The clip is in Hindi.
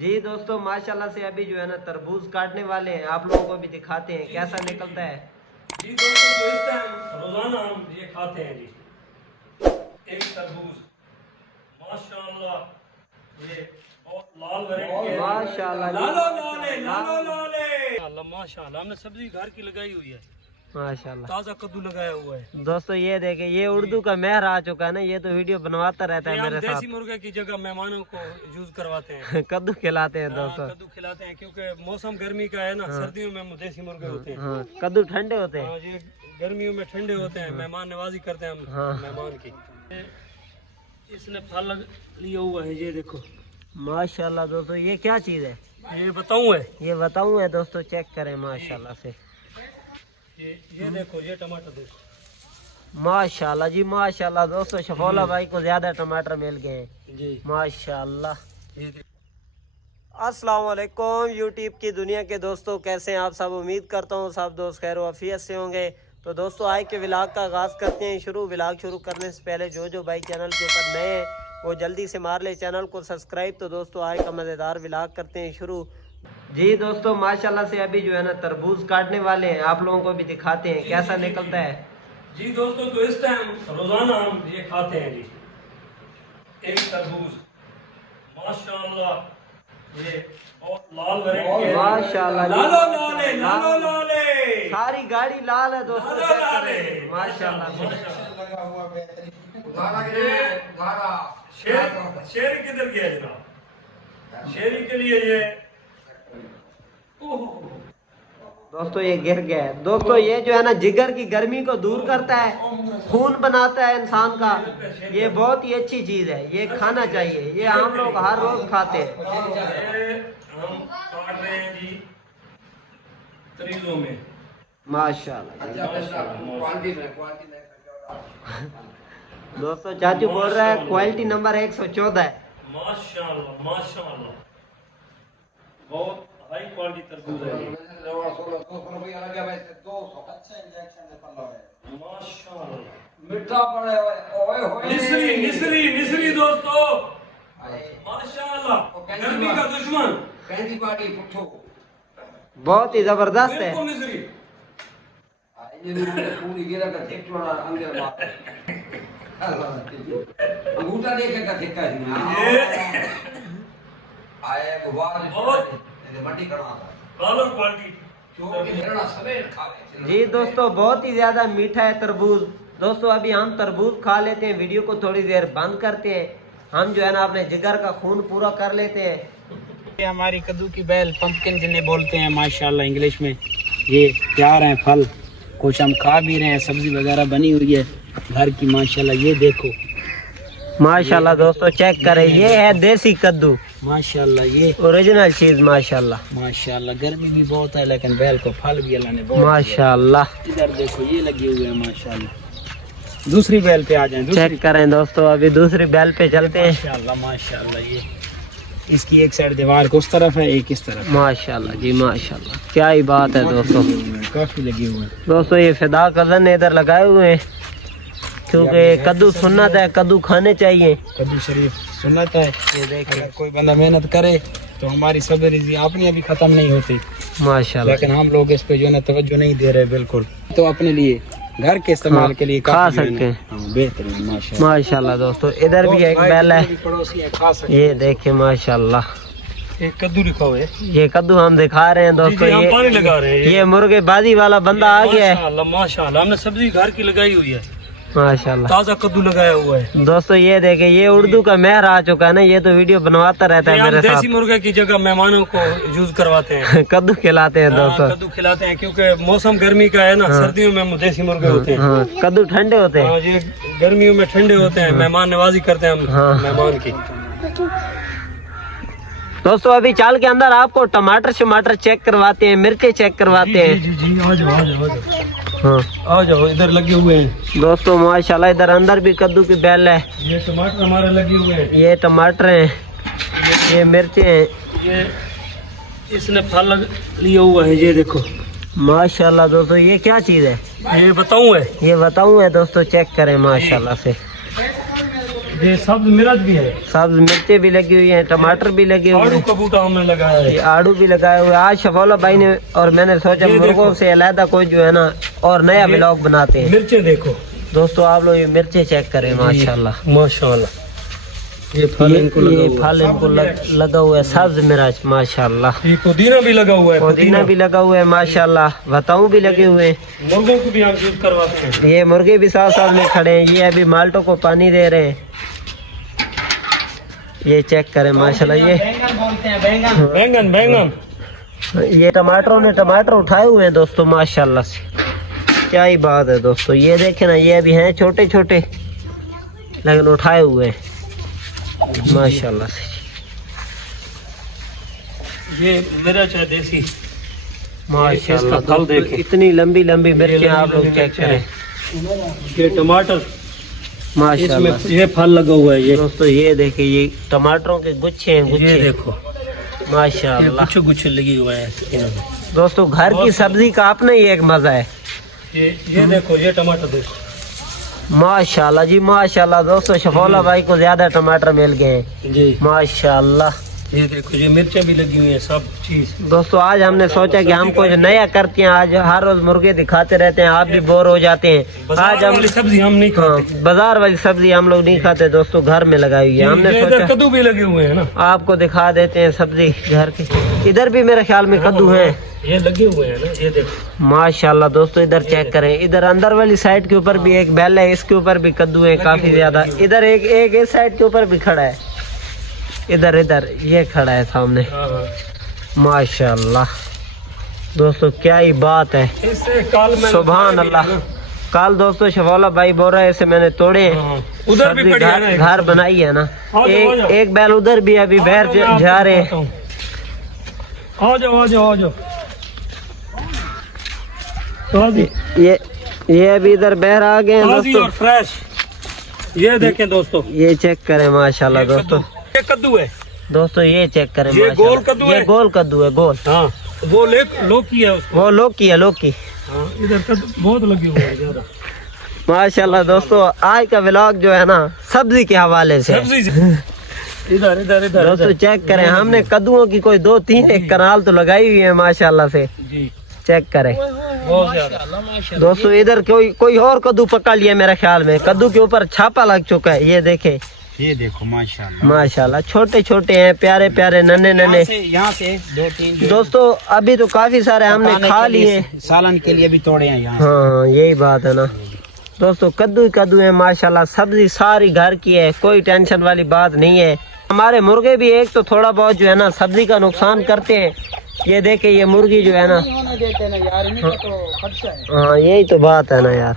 जी दोस्तों माशाल्लाह से अभी जो है ना तरबूज काटने वाले हैं, आप लोगों को भी दिखाते हैं कैसा निकलता है। जी दोस्तों तो इस टाइम रोजाना हम ये खाते हैं जी, एक तरबूज माशाल्लाह, ये बहुत लाल वैरायटी है माशाल्लाह माशाल्लाह। हमने सब्जी घर की लगाई हुई है, माशाल्लाह। ताजा कद्दू लगाया हुआ है। दोस्तों ये देखे, ये उर्दू का मेहर आ चुका है ना, ये तो वीडियो बनवाता रहता है हम मेरे देसी साथ। मुर्गे की जगह मेहमानों को यूज करवाते हैं। कद्दू खिलाते हैं दोस्तों। कद्दू खिलाते हैं क्योंकि मौसम गर्मी का है ना, सर्दियों में देसी मुर्गे होते हैं। हाँ, कद्दू ठंडे होते हैं। हाँ जी, गर्मियों में ठंडे होते हैं, मेहमान नवाजी करते हैं हम मेहमान की। इसने फल लिया हुआ है, ये देखो माशाल्लाह। दोस्तों ये क्या चीज है? ये बताऊं है, ये बताऊं है दोस्तों, चेक करें माशाल्लाह से। ये देखो, ये टमाटर देखो माशाल्लाह जी माशाल्लाह। दोस्तों शफौला भाई को ज्यादा टमाटर मिल गए हैं जी माशाल्लाह। ये देखो। अस्सलाम वालेकुम यूट्यूब की दुनिया के दोस्तों, कैसे हैं आप सब? उम्मीद करता हूँ सब दोस्त खैर वाफियत से होंगे। तो दोस्तों आज के व्लॉग का आगाज़ करते हैं शुरू। व्लॉग शुरू करने से पहले जो भाई चैनल के ऊपर नए हैं वो जल्दी से मार ले चैनल को सब्सक्राइब। तो दोस्तों आज का मज़ेदार व्लॉग करते हैं शुरू। जी दोस्तों माशाल्लाह से अभी जो है ना तरबूज काटने वाले हैं, आप लोगों को भी दिखाते हैं कैसा निकलता है। जी दोस्तों तो इस टाइम रोजाना हम ये खाते हैं जी, एक तरबूज माशाल्लाह, ये बहुत लाल वैरायटी है माशाल्लाह। लाले सारी गाड़ी लाल है दोस्तों, चेक करें माशाल्लाह। शेर किधर गया जनाब? शेरी के लिए ये दोस्तों ये गिर गया है। दोस्तों ये जो है ना जिगर की गर्मी को दूर करता है, खून बनाता है इंसान का। ये बहुत ही अच्छी चीज है, ये खाना चाहिए। ये हम लोग हर रोज खाते हैं। हम काट रहे हैं जी तरीजों में माशाल्लाह। दोस्तों चाचू बोल रहा है क्वालिटी नंबर 114 है। माशाल्लाह माशाल्लाह, बहुत हाई क्वालिटी तरबूज है माशाल्लाह। मिस्री दोस्तों माशाल्लाह, गर्मी का दुश्मन बहुत ही जबरदस्त है। मिस्री अंगूठा देखेगा ठेका कलर क्वालिटी। जी दोस्तों बहुत ही ज्यादा मीठा है तरबूज। दोस्तों अभी हम तरबूज खा लेते हैं, वीडियो को थोड़ी देर बंद करते हैं। हम जो है ना अपने जिगर का खून पूरा कर लेते हैं। ये हमारी कद्दू की बेल, पंपकिन जिन्हें बोलते हैं माशाल्लाह इंग्लिश में। ये तैयार हैं फल, कुछ हम खा भी रहे हैं, सब्जी वगैरह बनी हुई है घर की माशाल्लाह। ये देखो माशाल्लाह। दोस्तों चेक करें, ये है देसी कद्दू माशाल्लाह, ये ओरिजिनल चीज माशाल्लाह। माशाल्लाह गर्मी भी बहुत है लेकिन बेल को फल भी अल्लाह ने बहुत माशाल्लाह। इधर देखो ये लगे हुए हैं माशाल्लाह। दूसरी बेल पे आ जाएं, चेक करें दोस्तों, अभी दूसरी बेल पे चलते हैं। माशाल्लाह माशाल्लाह। ये इसकी एक साइड दीवार को उस तरफ है, एक इस तरफ। माशाल्लाह जी माशाल्लाह, क्या ही बात है दोस्तों। काफी लगे हुए हैं दोस्तों ये फिदा कज़न ने इधर लगाए हुए हैं क्योंकि कद्दू सुन्नत है, कद्दू खाने चाहिए। कद्दू शरीफ सुन्नत है। ये देखें अगर कोई बंदा मेहनत करे तो हमारी सब रिज़्क़ अपनी अभी खत्म नहीं होती, माशाल्लाह। लेकिन हम लोग इस पे जो है ना तवज्जो नहीं दे रहे बिल्कुल। तो अपने लिए घर के इस्तेमाल के लिए खा काफी जो है ना, सकते हैं। हाँ, बेहतरीन माशाल्लाह। माशाल्लाह। दोस्तों इधर भी एक बेल है, पड़ोसी है, खा सकते ये देखें माशाल्लाह। एक कद्दू लिखा हुआ है ये कद्दू हम दिखा रहे हैं दोस्तों। हम पानी लगा रहे हैं। ये मुर्गेबाजी वाला बंदा आ गया है माशाल्लाह माशाल्लाह, हमने सब्जी घर की लगाई हुई है, माशाल्लाह। ताजा कद्दू लगाया हुआ है। दोस्तों ये देखे, ये उर्दू का मेहर आ चुका है ना, ये तो वीडियो बनवाता रहता है हम मेरे देसी साथ। मुर्गे की जगह मेहमानों को यूज करवाते हैं। कद्दू खिलाते हैं दोस्तों। कद्दू खिलाते हैं क्योंकि मौसम गर्मी का है ना, सर्दियों में देसी मुर्गे होते हैं। हाँ, कद्दू ठंडे होते हैं। हाँ जी, गर्मियों में ठंडे होते हैं, मेहमान नवाजी करते हैं हम मेहमान की। दोस्तों अभी चाल के अंदर आपको टमाटर चेक करवाते हैं, मिर्चे चेक करवाते हैं। जी आ जाओ आ जाओ हाँ आ जाओ, इधर लगे हुए हैं दोस्तों माशाल्लाह। इधर अंदर भी कद्दू की बेल है, ये टमाटर हमारे लगे हुए हैं, ये टमाटर हैं, ये मिर्चे हैं। ये इसने फल लिया हुआ है, ये देखो माशाल्लाह। दोस्तों ये क्या चीज है? ये बताऊं है, ये बताऊं है दोस्तों, चेक करें माशाल्लाह से। ये सब्ज मिर्च भी है, सब्ज मिर्चें भी लगी हुई हैं, टमाटर भी लगे हुए आड़ू हैं, का बूटा हमने लगाया ये है। आड़ू भी लगाए हुए हैं। आज शफौला भाई ने और मैंने सोचा ये मुर्गों देखो। से अलहदा कोई जो है ना और नया ये व्लॉग बनाते हैं। मिर्चें देखो दोस्तों आप लोग ये मिर्चें चेक करें, माशाल्लाह। माशाल्लाह। ये फल इनको लगा ये हुआ है। फल इनको लगा हुआ है, सब्ज मिर्च माशाल्लाह। ये पुदीना भी लगा हुआ है, पुदीना भी लगा हुआ है माशाल्लाह, बताऊं भी लगे हुए हैं। मुर्गों को भी हम यूज करवाते हैं। ये मुर्गे भी साथ साथ में खड़े हैं, ये अभी माल्टो को पानी दे रहे हैं। ये चेक करें माशाल्लाह। ये बैंगन बोलते हैं, बैंगन। बैंगन बैंगन ये टमाटरों ने टमाटर उठाए हुए हैं दोस्तों माशाल्लाह से, क्या ही बात है दोस्तों। ये देखें ना, ये अभी हैं छोटे छोटे लेकिन उठाए हुए हैं माशाल्लाह से। ये मिर्च है देसी, माशाल्लाह इसका फल दोस्तों, देखें। इतनी लंबी लंबी मिर्चें आप लोग लंबी चेक मिर्चें करें ये टमाटर, माशाल्लाह। इसमें ये फल लगा हुआ है। ये दोस्तों ये देखिए, ये टमाटरों के गुच्छे हैं, ये गुच्छे देखो, ये माशाल्लाह। गुच्छे गुच्छे लगी हुए हैं इनमें। दोस्तों घर की सब्जी का अपना ही एक मजा है ये देखो, ये टमाटर देखो, माशाल्लाह जी माशाल्लाह। दोस्तों शफौला भाई को ज्यादा टमाटर मिल गए हैं जी। माशाल्लाह। ये देखो, ये मिर्चें भी लगी हुई हैं, सब चीज। दोस्तों आज हमने सोचा कि हम कुछ नया करते हैं, आज हर रोज मुर्गे दिखाते रहते हैं, आप भी बोर हो जाते हैं। आज बाजार हम वाली सब्जी हम नहीं खाते। हाँ, बाजार वाली सब्जी हम लोग नहीं खाते दोस्तों, घर में लगाई हुई है। हमने ये इधर सोचा कद्दू भी लगे हुए हैं ना, आपको दिखा देते हैं सब्जी घर की। इधर भी मेरे ख्याल में कद्दू है ये लगे हुए हैं ना, ये देखो। माशाल्लाह। दोस्तों इधर चेक करें, इधर अंदर वाली साइड के ऊपर भी एक बैल है, इसके ऊपर भी कद्दू है काफी ज्यादा। इधर एक एक इस साइड के ऊपर भी खड़ा है, इधर इधर ये खड़ा है सामने हाँ, हाँ। माशाल्लाह। दोस्तों क्या ही बात है, इससे काल में सुभान अल्लाह। कल दोस्तों शफौला भाई बोल रहे से मैंने तोड़े हैं। हाँ, उधर भी सब्जी पड़ी है ना एक। घर बनाई है ना, आ जाओ, आ जाओ। एक बैल उधर भी अभी बैर मैं आपको जा रहे बताता हैं। हूँ। आ जाओ आ जाओ आ जाओ। ताजी ये अभी इधर बहर आ गए हैं ताजी दोस्तों। और फ्रेश। ये देखें दोस्तों, ये चेक करें माशाल्लाह ये दोस्तों। ये कद्दू है। दोस्तों ये चेक करें ये माशाल्लाह। गोल कद्दू ये है? गोल कद्दू है, गोल। हाँ, वो लौकी है उसको। वो लौकी है, लौकी। हाँ, इधर कद्दू बहुत लगे हुए हैं ज्यादा। माशाल्लाह दोस्तों आज का व्लॉग जो है ना सब्जी के हवाले से है। सब्जी से इधर इधर इधर दोस्तों चेक करें, हमने कद्दुओं की कोई 2-3 एक कनाल तो लगाई हुई है माशाल्लाह से, जी, चेक करें बहुत ज्यादा। दोस्तों। इधर कोई और कद्दू पकड़ लिया मेरे ख्याल में, कद्दू के ऊपर छापा लग चुका है। ये देखे ये देखो माशाल्लाह, माशाल्लाह, छोटे छोटे हैं, प्यारे प्यारे, नन्हे नन्हे। यहाँ से 2-3 दोस्तों अभी तो काफी सारे हमने खा लिए, सालन के लिए भी तोड़े हैं यहाँ से। हाँ यही बात है ना दोस्तों। कद्दू ही कद्दू है माशाल्लाह, सब्जी सारी घर की है, कोई टेंशन वाली बात नहीं है। हमारे मुर्गे भी एक तो थोड़ा बहुत जो है ना सब्जी का नुकसान करते हैं। ये देखे, ये मुर्गी जो है ना, होने देते ना यार, इन्हीं का तो खर्चा है। हाँ यही तो बात है ना यार।